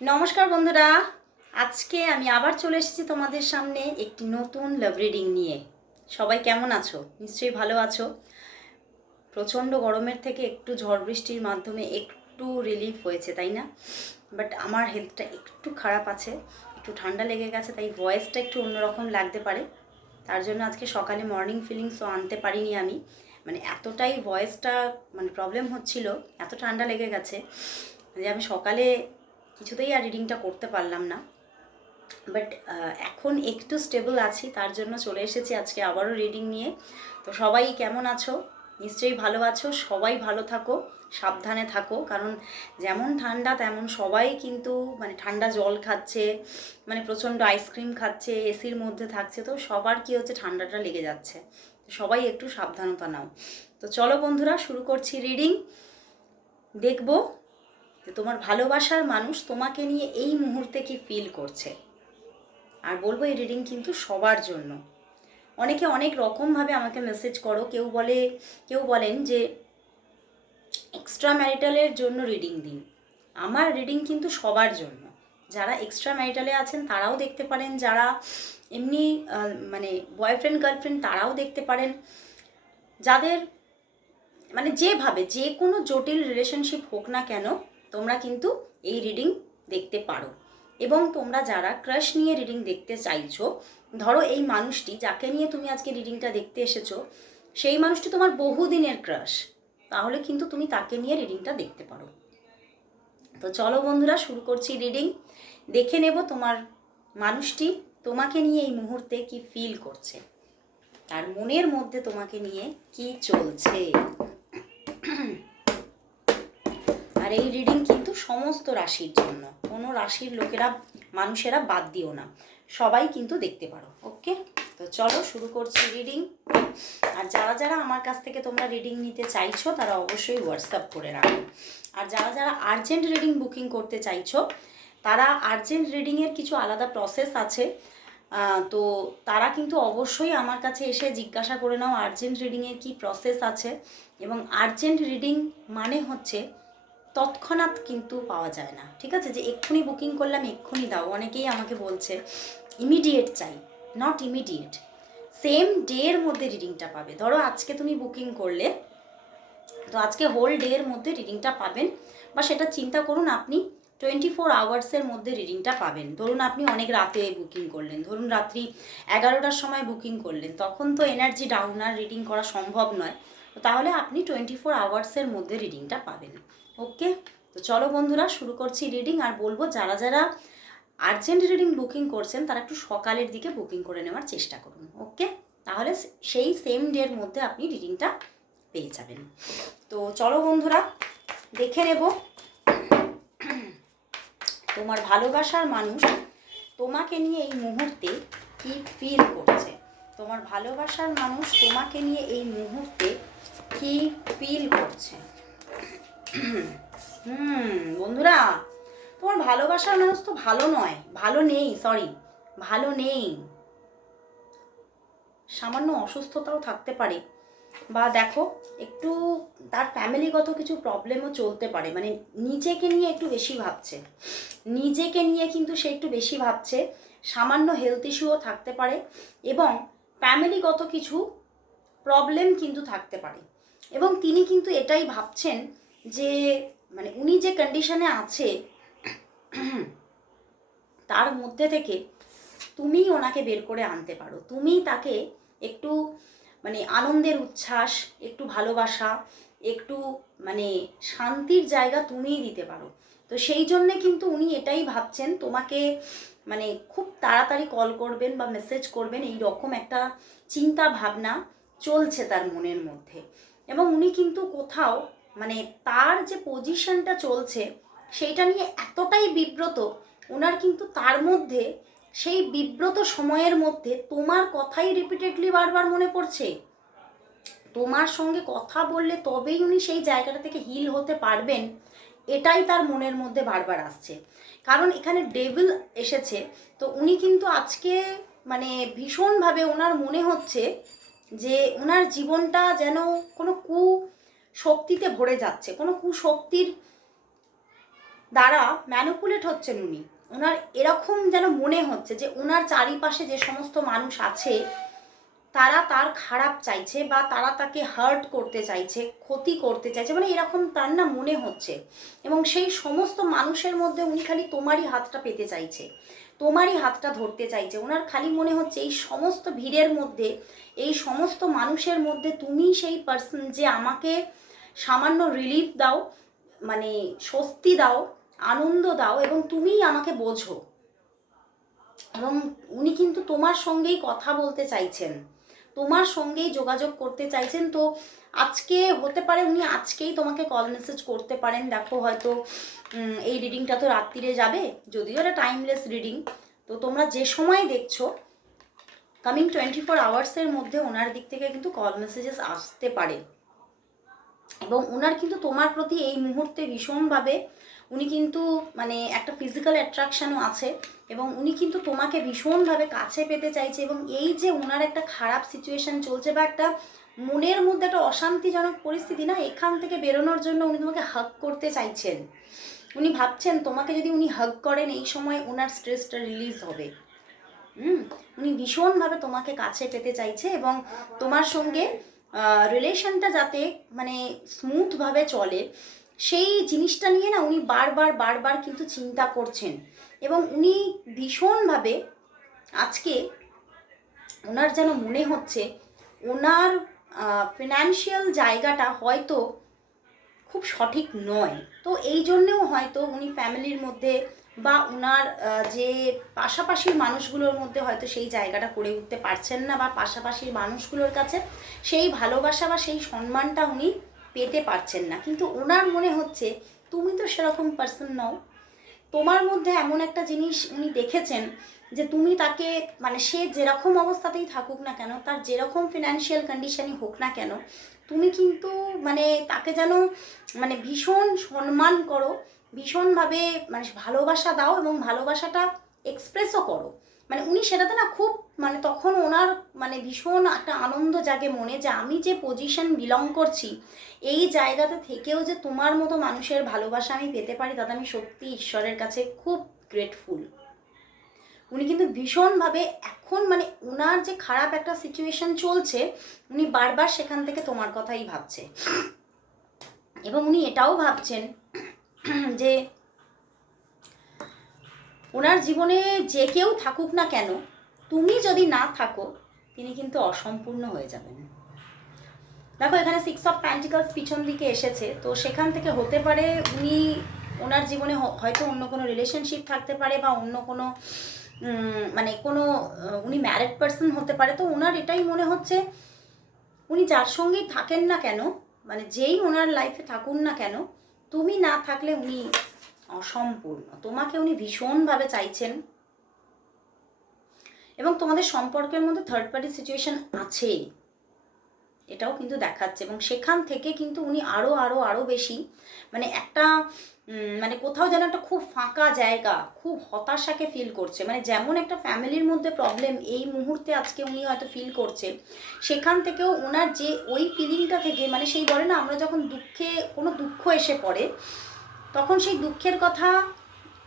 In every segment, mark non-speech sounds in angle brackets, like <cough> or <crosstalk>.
নমস্কার বন্ধুরা। আজকে আমি আবার চলে এসেছি তোমাদের সামনে একটি নতুন লাভ রিডিং নিয়ে। সবাই কেমন আছো? নিশ্চয়ই ভালো আছো। প্রচণ্ড গরমের থেকে একটু ঝড় বৃষ্টির মাধ্যমে একটু রিলিফ হয়েছে, তাই না? বাট আমার হেলথটা একটু খারাপ আছে, একটু ঠান্ডা লেগে গেছে, তাই ভয়েসটা একটু অন্যরকম লাগতে পারে। তার জন্য আজকে সকালে মর্নিং ফিলিংসও আনতে পারিনি আমি। মানে এতটাই ভয়েসটা মানে প্রবলেম হচ্ছিল, এত ঠান্ডা লেগে গেছে যে আমি সকালে কিছুতেই আর রিডিংটা করতে পারলাম না। বাট এখন একটু স্টেবল আছি, তার জন্য চলে এসেছি আজকে আবারও রিডিং নিয়ে। তো সবাই কেমন আছো? নিশ্চয়ই ভালো আছো, সবাই ভালো থাকো, সাবধানে থাকো, কারণ যেমন ঠান্ডা, তেমন সবাই কিন্তু মানে ঠান্ডা জল খাচ্ছে মানে প্রচণ্ড আইসক্রিম খাচ্ছে এসির মধ্যে থাকছে, তো সবার কি হচ্ছে, ঠান্ডাটা লেগে যাচ্ছে। সবাই একটু সাবধানতা নাও। তো চলো বন্ধুরা, শুরু করছি রিডিং দেখব যে তোমার ভালোবাসার মানুষ তোমাকে নিয়ে এই মুহূর্তে কি ফিল করছে? আর বলব এই রিডিং কিন্তু সবার জন্য। অনেকে অনেক রকমভাবে আমাকে মেসেজ করো, কেউ বলে, কেউ বলেন যে এক্সট্রা ম্যারিটালের জন্য রিডিং দিন। আমার রিডিং কিন্তু সবার জন্য। যারা এক্সট্রা ম্যারিটালে আছেন, তারাও দেখতে পারেন। যারা এমনি মানে বয়ফ্রেন্ড গার্লফ্রেন্ড তারাও দেখতে পারেন। যাদের মানে যেভাবে, যে কোনো জটিল রিলেশনশিপ হোক না কেন তোমরা কিন্তু এই রিডিং দেখতে পারো। এবং তোমরা যারা ক্রাশ নিয়ে রিডিং দেখতে চাইছো, ধরো এই মানুষটি যাকে নিয়ে তুমি আজকে রিডিংটা দেখতে এসেছ, সেই মানুষটি তোমার বহুদিনের ক্রাশ তাহলে কিন্তু তুমি তাকে নিয়ে রিডিংটা দেখতে পারো। তো চলো বন্ধুরা, শুরু করছি রিডিং দেখে নেব তোমার মানুষটি তোমাকে নিয়ে এই মুহূর্তে কি ফিল করছে, তার মনের মধ্যে তোমাকে নিয়ে কি চলছে। আর এই রিডিং কিন্তু সমস্ত রাশির জন্য। কোনো রাশির লোকেরা, মানুষেরা বাদ দিও না। সবাই কিন্তু দেখতে পারো ওকে তো চলো শুরু করছি রিডিং আর যারা যারা আমার কাছ থেকে তোমরা রিডিং নিতে চাইছো, তারা অবশ্যই হোয়াটসঅ্যাপ করে রাখো। আর যারা যারা আর্জেন্ট রিডিং বুকিং করতে চাইছো, তারা আর্জেন্ট রিডিংয়ের কিছু আলাদা প্রসেস আছে। তো তারা কিন্তু অবশ্যই আমার কাছে এসে জিজ্ঞাসা করে নাও আর্জেন্ট রিডিংয়ের কী প্রসেস আছে? এবং আর্জেন্ট রিডিং মানে হচ্ছে তৎক্ষণাৎ কিন্তু পাওয়া যায় না। ঠিক আছে? যে এক্ষুনি বুকিং করলাম, এক্ষুনি দাও। অনেকেই আমাকে বলছে ইমিডিয়েট চাই নট ইমিডিয়েট সেম ডে এর মধ্যে রিডিংটা পাবে। ধরো আজকে তুমি বুকিং করলে, তো আজকে হোল ডে এর মধ্যে রিডিংটা পাবেন। বা সেটা চিন্তা করুন, আপনি টোয়েন্টি ফোর আওয়ার্সের মধ্যে রিডিংটা পাবেন। ধরুন আপনি অনেক রাতে বুকিং করলেন। ধরুন রাত্রি এগারোটার সময় বুকিং করলেন। তখন তো এনার্জি ডাউন আর রিডিং করা সম্ভব নয়। তাহলে আপনি টোয়েন্টি ফোর আওয়ার্সের মধ্যে রিডিংটা পাবেন। ওকে তো চলো বন্ধুরা, শুরু করছি রিডিং আর বলব যারা যারা আর্জেন্ট রিডিং বুকিং করছেন, তারা একটু সকালের দিকে বুকিং করে নেওয়ার চেষ্টা করুন। ওকে তাহলে সেই সেম ডের মধ্যে আপনি রিডিংটা পেয়ে যাবেন। তো চলো বন্ধুরা, দেখে নেব। তোমার ভালোবাসার মানুষ তোমাকে নিয়ে এই মুহূর্তে কি ফিল করছে? তোমার ভালোবাসার মানুষ তোমাকে নিয়ে এই মুহূর্তে কি ফিল করছে? হুম, বন্ধুরা, তোমার ভালোবাসার মানুষ তো ভালো নয়। ভালো নেই সরি ভালো নেই। সামান্য অসুস্থতাও থাকতে পারে। বা দেখো, একটু তার ফ্যামিলিগত কিছু প্রবলেমও চলতে পারে। মানে নিজেকে নিয়ে একটু বেশি ভাবছে। নিজেকে নিয়ে কিন্তু সে একটু বেশি ভাবছে। সামান্য হেলথ ইস্যুও থাকতে পারে এবং ফ্যামিলিগত কিছু প্রবলেম কিন্তু থাকতে পারে। এবং তিনি কিন্তু এটাই ভাবছেন যে মানে উনি যে কন্ডিশনে আছে, তার মধ্যে থেকে তুমি ওনাকে বের করে আনতে পারো। তুমি তাকে একটু মানে আনন্দের উচ্ছ্বাস, একটু ভালোবাসা, একটু মানে শান্তির জায়গা তুমিই দিতে পারো। তো সেই জন্যে কিন্তু উনি এটাই ভাবছেন, তোমাকে মানে খুব তাড়াতাড়ি কল করবেন বা মেসেজ করবেন, এই রকম একটা চিন্তা ভাবনা চলছে তার মনের মধ্যে। এবং উনি কিন্তু কোথাও মানে তার যে পজিশনটা চলছে, সেইটা নিয়ে এতটাই বিব্রত ওনার কিন্তু তার মধ্যে সেই বিব্রত সময়ের মধ্যে তোমার কথাই রিপিটেডলি বারবার মনে পড়ছে। তোমার সঙ্গে কথা বললে তবেই উনি সেই জায়গাটা থেকে হিল হতে পারবেন, এটাই তার মনের মধ্যে বারবার আসছে। কারণ এখানে ডেভিল এসেছে, তো উনি কিন্তু আজকে মানে ভীষণভাবে ওনার মনে হচ্ছে যে ওনার জীবনটা যেন কোনো কু শক্তিতে ভরে যাচ্ছে। কোনো কুশক্তির দ্বারা ম্যানুপুলেট হচ্ছেন উনি। ওনার এরকম যেন মনে হচ্ছে যে ওনার চারিপাশে যে সমস্ত মানুষ আছে, তারা তার খারাপ চাইছে বা তারা তাকে হার্ট করতে চাইছে, ক্ষতি করতে চাইছে মানে এরকম তার না মনে হচ্ছে। এবং সেই সমস্ত মানুষের মধ্যে উনি খালি তোমারই হাতটা পেতে চাইছে, তোমারই হাতটা ধরতে চাইছে। ওনার খালি মনে হচ্ছে এই সমস্ত ভিড়ের মধ্যে, এই সমস্ত মানুষের মধ্যে তুমি সেই পার্সন যে আমাকে সামান্য রিলিফ দাও মানে স্বস্তি দাও, আনন্দ দাও এবং তুমিই আমাকে বোঝো। এবং উনি কিন্তু তোমার সঙ্গেই কথা বলতে চাইছেন, তোমার সঙ্গেই যোগাযোগ করতে চাইছেন। তো আজকে হতে পারে উনি আজকেই তোমাকে কল মেসেজ করতে পারেন। দেখো হয়তো এই রিডিংটা তো রাত্রিরে যাবে, যদিও এটা টাইমলেস রিডিং তো তোমরা যে সময় দেখছ কামিং টোয়েন্টি ফোর আওয়ার্সের মধ্যে ওনার দিক থেকে কিন্তু কল মেসেজেস আসতে পারে। এবং ওনার কিন্তু তোমার প্রতি এই মুহূর্তে ভীষণভাবে উনি কিন্তু মানে একটা ফিজিক্যাল অ্যাট্রাকশানও আছে এবং উনি কিন্তু তোমাকে ভীষণভাবে কাছে পেতে চাইছে এবং এই যে ওনার একটা খারাপ সিচুয়েশন চলছে বা একটা মনের মধ্যে একটা অশান্তিজনক পরিস্থিতি না এখান থেকে বেরোনোর জন্য উনি তোমাকে হাক করতে চাইছেন। উনি ভাবছেন তোমাকে যদি উনি হাগ করেন এই সময় ওনার স্ট্রেসটা রিলিজ হবে। হুম? উনি ভীষণভাবে তোমাকে কাছে পেতে চাইছে এবং তোমার সঙ্গে রিলেশনটা যাতে মানে স্মুথভাবে চলে, সেই জিনিসটা নিয়ে না উনি বারবার বারবার কিন্তু চিন্তা করছেন। এবং উনি ভীষণভাবে আজকে ওনার যেন মনে হচ্ছে, ওনার ফিনান্সিয়াল জায়গাটা হয়তো খুব সঠিক নয়। তো এই জন্যেও হয়তো উনি ফ্যামিলির মধ্যে বা ওনার যে পাশাপাশির মানুষগুলোর মধ্যে হয়তো সেই জায়গাটা করে উঠতে পারছেন না বা পাশাপাশির মানুষগুলোর কাছে সেই ভালোবাসা বা সেই সম্মানটা উনি পেতে পারছেন না। কিন্তু ওনার মনে হচ্ছে, তুমি তো সেরকম পার্সন নও। তোমার মধ্যে এমন একটা জিনিস উনি দেখেছেন যে তুমি তাকে মানে সে যেরকম অবস্থাতেই থাকুক না কেন, তার যেরকম ফিনান্সিয়াল কন্ডিশনই হোক না কেন, তুমি কিন্তু মানে তাকে যেন মানে ভীষণ সম্মান করো ভীষণভাবে মানে ভালোবাসা দাও এবং ভালোবাসাটা এক্সপ্রেসও করো। মানে উনি সেটাতে না খুব মানে তখন ওনার মানে ভীষণ একটা আনন্দ জাগে মনে যে আমি যে পজিশন বিলং করছি, এই জায়গাতে থেকেও যে তোমার মতো মানুষের ভালোবাসা আমি পেতে পারি, তাতে আমি সত্যি ঈশ্বরের কাছে খুব গ্রেটফুল উনি কিন্তু ভীষণভাবে এখন মানে ওনার যে খারাপ একটা সিচুয়েশন চলছে, উনি বারবার সেখান থেকে তোমার কথাই ভাবছে। এবং উনি এটাও ভাবছেন <clears throat> যে ওনার জীবনে যে কেউ থাকুক না কেন, তুমি যদি না থাকো, তিনি কিন্তু অসম্পূর্ণ হয়ে যাবেন। দেখো, এখানে সিক্স অফ প্যান্টিকালস পিছন দিকে এসেছে, তো সেখান থেকে হতে পারে উনি ওনার জীবনে হয়তো অন্য কোনো রিলেশনশিপ থাকতে পারে বা অন্য কোনো মানে কোনো উনি ম্যারিড পার্সন হতে পারে। তো ওনার এটাই মনে হচ্ছে, উনি যার সঙ্গেই থাকেন না কেন মানে যেই ওনার লাইফে থাকুন না কেন তুমি না থাকলে উনি অসম্পূর্ণ। তোমাকে উনি ভীষণভাবে চাইছেন। এবং তোমাদের সম্পর্কের মধ্যে থার্ড পার্টি সিচুয়েশন আছে। এটাও কিন্তু দেখাচ্ছে এবং সেখান থেকে কিন্তু উনি আরও আরও আরও বেশি মানে একটা মানে কোথাও যেন একটা খুব ফাঁকা জায়গা, খুব হতাশাকে ফিল করছে। মানে যেমন একটা ফ্যামিলির মধ্যে প্রবলেম এই মুহূর্তে আজকে উনি হয়তো ফিল করছে, সেখান থেকেও ওনার যে ওই ফিলিংটা থেকে মানে সেই বলে না, আমরা যখন দুঃখে, কোনো দুঃখ এসে পড়ে, তখন সেই দুঃখের কথা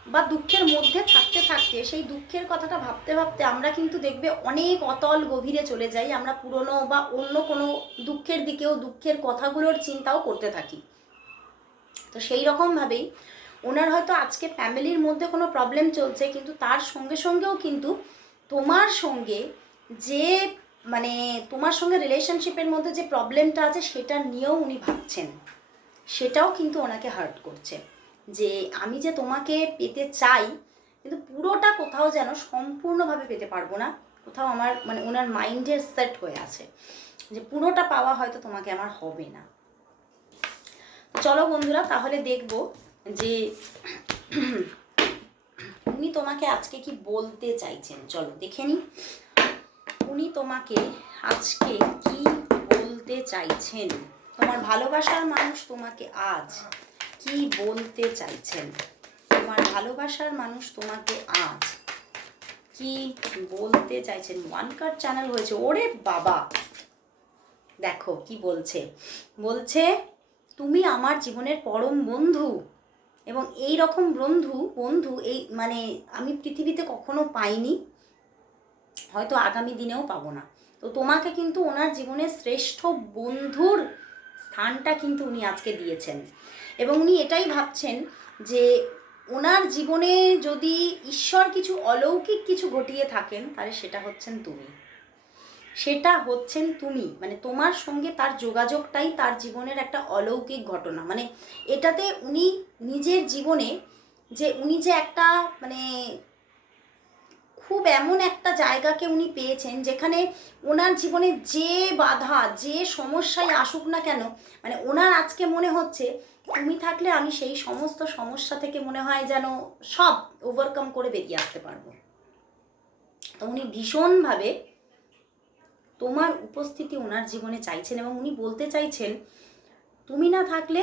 বা দুঃখের মধ্যে থাকতে থাকতে, সেই দুঃখের কথাটা ভাবতে ভাবতে আমরা কিন্তু দেখবে অনেক অতল গভীরে চলে যাই। আমরা পুরনো বা অন্য কোনো দুঃখের দিকেও, দুঃখের কথাগুলোর চিন্তাও করতে থাকি। তো সেই রকমভাবেই ওনার হয়তো আজকে ফ্যামিলির মধ্যে কোনো প্রবলেম চলছে, কিন্তু তার সঙ্গে সঙ্গেও কিন্তু তোমার সঙ্গে যে মানে তোমার সঙ্গে রিলেশনশিপের মধ্যে যে প্রবলেমটা আছে, সেটা নিয়েও উনি ভাবছেন। সেটাও কিন্তু ওনাকে হার্ট করছে। যে আমি যে তোমাকে পেতে চাই, কিন্তু পুরোটা কোথাও যেন সম্পূর্ণভাবে পেতে পারব না। কোথাও আমার মানে ওনার মাইন্ডের সেট হয়ে আছে যে পুরোটা পাওয়া হয়তো তোমাকে আমার হবে না। চলো বন্ধুরা, তাহলে দেখব যে উনি তোমাকে আজকে কি বলতে চাইছেন। চলো দেখে নি উনি তোমাকে আজকে কি বলতে চাইছেন? তোমার ভালোবাসার মানুষ তোমাকে আজ কি বলতে চাইছেন? তোমার ভালোবাসার মানুষ তোমাকে আজ কি বলতে চাইছেন? ওয়ান কার্ড চ্যানেল হয়েছে। ওরে বাবা! দেখো কি বলছে। বলছে, তুমি আমার জীবনের পরম বন্ধু এবং এই রকম বন্ধু বন্ধু এই মানে আমি পৃথিবীতে কখনো পাইনি। হয়তো আগামী দিনেও পাবো না। তো তোমাকে কিন্তু ওনার জীবনের শ্রেষ্ঠ বন্ধুর স্থানটা কিন্তু উনি আজকে দিয়েছেন। এবং উনি এটাই ভাবছেন যে ওনার জীবনে যদি ঈশ্বর কিছু অলৌকিক কিছু ঘটিয়ে থাকেন, তাহলে সেটা হচ্ছেন তুমি। সেটা হচ্ছেন তুমি। মানে তোমার সঙ্গে তার যোগাযোগটাই তার জীবনের একটা অলৌকিক ঘটনা। মানে এটাতে উনি নিজের জীবনে যে উনি যে একটা মানে খুব এমন একটা জায়গাকে উনি পেয়েছেন, যেখানে ওনার জীবনে যে বাধা, যে সমস্যায় আসুক না কেন মানে ওনার আজকে মনে হচ্ছে তুমি থাকলে আমি সেই সমস্ত সমস্যা থেকে মনে হয় যেন সব ওভারকাম করে বেরিয়ে আসতে পারব। তো উনি ভীষণভাবে তোমার উপস্থিতি ওনার জীবনে চাইছেন এবং উনি বলতে চাইছেন, তুমি না থাকলে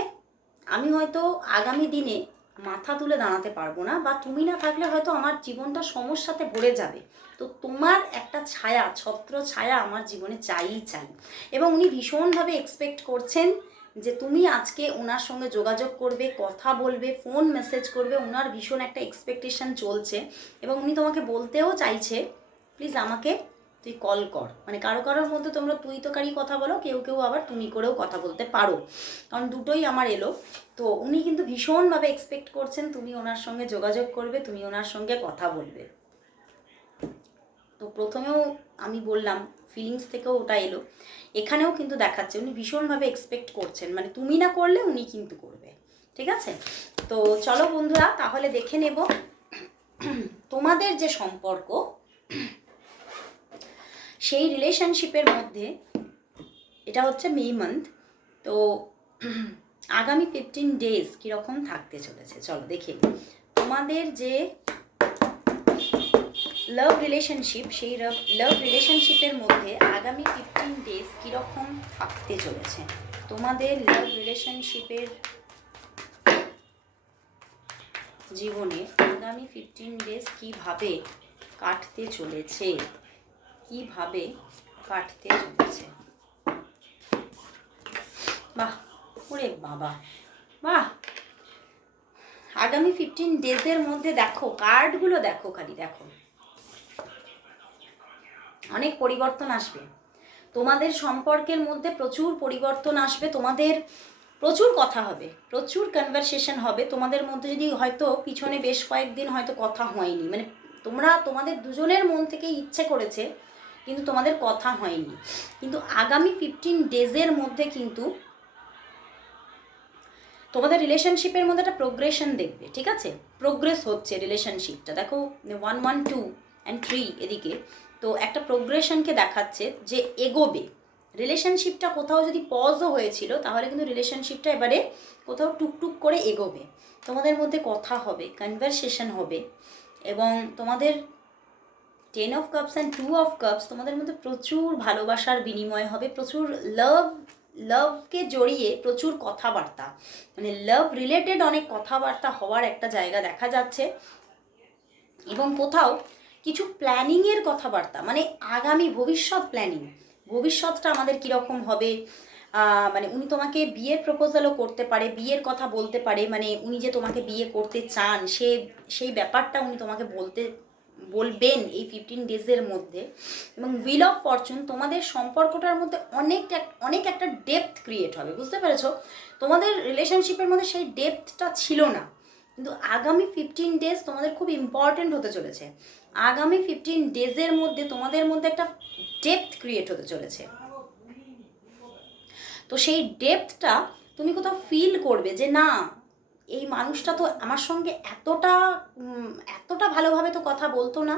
আমি হয়তো আগামী দিনে মাথা তুলে দাঁড়াতে পারব না বা তুমি না থাকলে হয়তো আমার জীবনটা সমস্যাতে ভরে যাবে। তো তোমার একটা ছায়া, ছত্র ছায়া আমার জীবনে চাইই চাই। এবং উনি ভীষণভাবে এক্সপেক্ট করছেন যে তুমি আজকে ওনার সঙ্গে যোগাযোগ করবে, কথা বলবে ফোন মেসেজ করবে, ওনার ভীষণ একটা এক্সপেকটেশন চলছে এবং উনি তোমাকে বলতেও চাইছে প্লিজ আমাকে তুই কল কর। মানে কারও কারোর মধ্যে তোমরা তুই তো কারি কথা বলো, কেউ কেউ আবার তুমি করেও কথা বলতে পারো। কারণ দুটোই আমার এলো। তো উনি কিন্তু ভীষণভাবে এক্সপেক্ট করছেন তুমি ওনার সঙ্গে যোগাযোগ করবে, তুমি ওনার সঙ্গে কথা বলবে। তো প্রথমেও আমি বললাম ফিলিংস থেকেও ওটা এলো। এখানেও কিন্তু দেখাচ্ছে, উনি ভীষণভাবে এক্সপেক্ট করছেন। মানে তুমি না করলে উনি কিন্তু করবে। ঠিক আছে? তো চলো বন্ধুরা, তাহলে দেখে নেব। তোমাদের যে সম্পর্ক, সেই রিলেশনশিপের মধ্যে, এটা হচ্ছে মে মান্থ তো আগামী ফিফটিন ডেজ কীরকম থাকতে চলেছে? চলো দেখে তোমাদের যে লাভ রিলেশনশিপ সেই লাভ রিলেশনশিপের মধ্যে আগামী ফিফটিন ডেজ কীরকম থাকতে চলেছে? তোমাদের লাভ রিলেশনশিপের জীবনে আগামী ফিফটিন ডেজ কীভাবে কাটতে চলেছে? কীভাবে কাটতে চলেছে? বাহ, ওরে বাবা। বাহ। আগামী ফিফটিন ডেজের মধ্যে দেখো কার্ডগুলো দেখো খালি, দেখো। অনেক পরিবর্তন আসবে। তোমাদের সম্পর্কের মধ্যে প্রচুর পরিবর্তন আসবে, তোমাদের প্রচুর কথা হবে, প্রচুর কনভারসেশন হবে। তোমাদের মধ্যে যদি হয়তো পিছনে বেশ কয়েকদিন হয়তো কথা হয়নি মানে তোমরা, তোমাদের দুজনের মন থেকে ইচ্ছে করেছে, কিন্তু তোমাদের কথা হয়নি। কিন্তু আগামী ফিফটিন ডেজের মধ্যে কিন্তু তোমাদের রিলেশনশিপের মধ্যে একটা প্রোগ্রেশন দেখবে, ঠিক আছে? প্রোগ্রেস হচ্ছে রিলেশনশিপটা দেখো one one two and three এদিকে। তো একটা প্রোগ্রেশনকে দেখাচ্ছে যে এগোবে। রিলেশনশিপটা কোথাও যদি পজও হয়েছিল, তাহলে কিন্তু রিলেশনশিপটা এবারে কোথাও টুকটুক করে এগোবে। তোমাদের মধ্যে কথা হবে কনভারসেশন হবে এবং তোমাদের ten of cups and two of cups তোমাদের মধ্যে প্রচুর ভালোবাসার বিনিময় হবে, প্রচুর লাভ লাভকে জড়িয়ে প্রচুর কথাবার্তা। মানে লাভ রিলেটেড অনেক কথাবার্তা হওয়ার একটা জায়গা দেখা যাচ্ছে এবং কোথাও কিছু প্ল্যানিংয়ের কথাবার্তা মানে আগামী ভবিষ্যৎ প্ল্যানিং ভবিষ্যৎটা আমাদের কীরকম হবে? মানে উনি তোমাকে বিয়ের প্রপোজালও করতে পারে, বিয়ের কথা বলতে পারে মানে উনি যে তোমাকে বিয়ে করতে চান, সে, সেই ব্যাপারটা উনি তোমাকে বলতে, বলবেন এই ফিফটিন ডেজের মধ্যে। এবং উইল অফ ফরচুন তোমাদের সম্পর্কটার মধ্যে অনেকটা অনেক একটা ডেপথ ক্রিয়েট হবে, বুঝতে পেরেছ? তোমাদের রিলেশনশিপের মধ্যে সেই ডেপথটা ছিল না। কিন্তু আগামী ফিফটিন ডেজ তোমাদের খুব ইম্পর্টেন্ট হতে চলেছে। আগামী ফিফটিন ডেজের মধ্যে তোমাদের মধ্যে একটা ডেপথ ক্রিয়েট হতে চলেছে। তো সেই ডেপথটা তুমি কোথাও ফিল করবে যে, না, এই মানুষটা তো আমার সঙ্গে এতটা এতটা ভালোভাবে তো কথা বলতো না,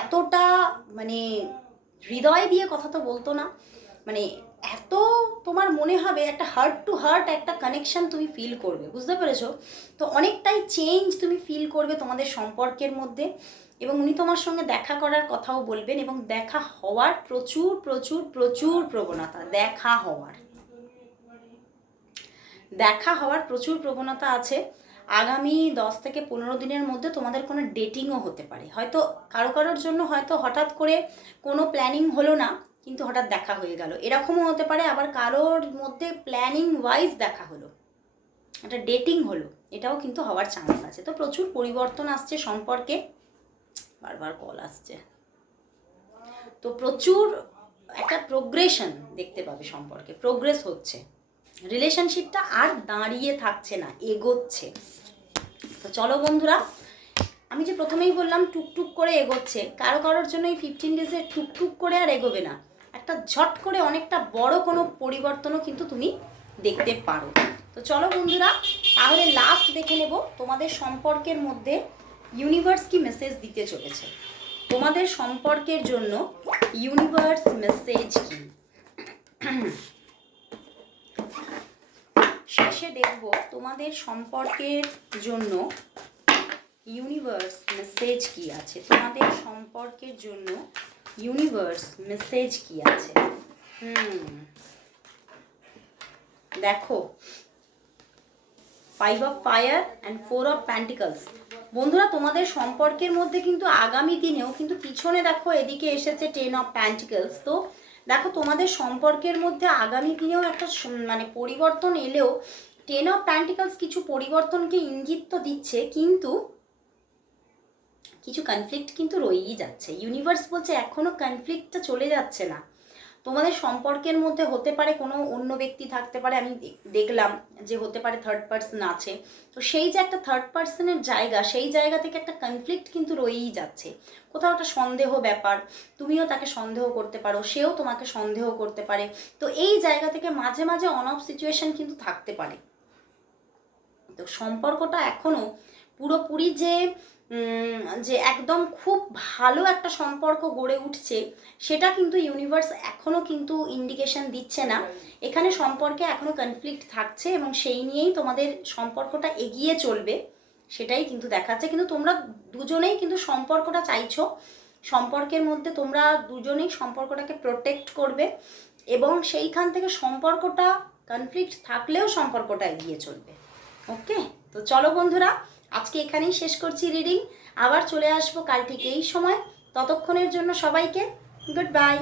এতটা মানে হৃদয় দিয়ে কথা তো বলতো না। মানে এত তোমার মনে হবে একটা হার্ট টু হার্ট একটা কানেকশন তুমি ফিল করবে, বুঝতে পেরেছ? তো অনেকটাই চেঞ্জ তুমি ফিল করবে তোমাদের সম্পর্কের মধ্যে। এবং উনি তোমার সঙ্গে দেখা করার কথাও বলবেন এবং দেখা হওয়ার প্রচুর প্রচুর প্রচুর প্রবণতা, দেখা হওয়ার। দেখা হওয়ার প্রচুর প্রবণতা আছে। আগামী দশ থেকে পনেরো দিনের মধ্যে তোমাদের কোনো ডেটিংও হতে পারে। হয়তো কারও কারোর জন্য হয়তো হঠাৎ করে কোনো প্ল্যানিং হলো না, কিন্তু হঠাৎ দেখা হয়ে গেল। এরকমও হতে পারে, আবার কারোর মধ্যে প্ল্যানিং ওয়াইজ দেখা হলো। একটা ডেটিং হলো, এটাও কিন্তু হওয়ার চান্স আছে। তো প্রচুর পরিবর্তন আসছে সম্পর্কে। বারবার কল আসছে। তো প্রচুর একটা প্রোগ্রেশন দেখতে পাবে সম্পর্কে। প্রোগ্রেস হচ্ছে। রিলেশনশিপটা আর দাঁড়িয়ে থাকছে না, এগোচ্ছে। তো চলো বন্ধুরা, আমি যে প্রথমেই বললাম টুকটুক করে এগোচ্ছে, কারও কারোর জন্য এই ফিফটিন ডেজে টুকটুক করে আর এগোবে না। একটা ঝট করে অনেকটা বড় কোনো পরিবর্তনও কিন্তু তুমি দেখতে পারো। তো চলো বন্ধুরা, তাহলে লাস্ট দেখে নেব তোমাদের সম্পর্কের মধ্যে ইউনিভার্স কি মেসেজ দিতে চলেছে? তোমাদের সম্পর্কের জন্য ইউনিভার্স মেসেজ কি? শেষে দেখব তোমাদের সম্পর্কের জন্য ইউনিভার্স মেসেজ কি আছে? তোমাদের সম্পর্কের জন্য ইউনিভার্স মেসেজ কি আছে? দেখো five of fire and four of pentacles বন্ধুরা, তোমাদের সম্পর্কের মধ্যে কিন্তু আগামী দিনেও কিন্তু পিছনে দেখো এদিকে এসেছে টেন অফ প্যান্টিকলস তো দেখো, তোমাদের সম্পর্কের মধ্যে আগামী দিনেও একটা মানে পরিবর্তন এলেও টেন অফ প্যান্টিকলস কিছু পরিবর্তনকে ইঙ্গিত তো দিচ্ছে, কিন্তু কিছু কনফ্লিক্ট কিন্তু রয়েই যাচ্ছে। ইউনিভার্স বলছে এখনও কনফ্লিক্টটা চলে যাচ্ছে না। তোমাদের সম্পর্কের মধ্যে হতে পারে কোনো অন্য ব্যক্তি থাকতে পারে, আমি দেখলাম যে হতে পারে থার্ড পার্সন আছে। তো সেই যে একটা থার্ড পার্সনের জায়গা, সেই জায়গা থেকে একটা কনফ্লিক্ট কিন্তু রয়েই যাচ্ছে। কোথাও একটা সন্দেহ ব্যাপার, তুমিও তাকে সন্দেহ করতে পারো, সেও তোমাকে সন্দেহ করতে পারে। তো এই জায়গা থেকে মাঝে মাঝে অন অফ সিচুয়েশন কিন্তু থাকতে পারে। তো সম্পর্কটা এখনও পুরোপুরি যে যে একদম খুব ভালো একটা সম্পর্ক গড়ে উঠছে সেটা কিন্তু ইউনিভার্স এখনও কিন্তু ইন্ডিকেশন দিচ্ছে না। এখানে সম্পর্কে এখনও কনফ্লিক্ট থাকছে এবং সেই নিয়েই তোমাদের সম্পর্কটা এগিয়ে চলবে সেটাই কিন্তু দেখাচ্ছে। কিন্তু তোমরা দুজনেই কিন্তু সম্পর্কটা চাইছো সম্পর্কের মধ্যে তোমরা দুজনেই সম্পর্কটাকে প্রোটেক্ট করবে এবং সেইখান থেকে সম্পর্কটা কনফ্লিক্ট থাকলেও সম্পর্কটা এগিয়ে চলবে। ওকে তো চলো বন্ধুরা আজকে এখানেই শেষ করছি রিডিং আবার চলে আসব কাল ঠিক এই সময়। ততক্ষণের জন্য সবাইকে গুড বাই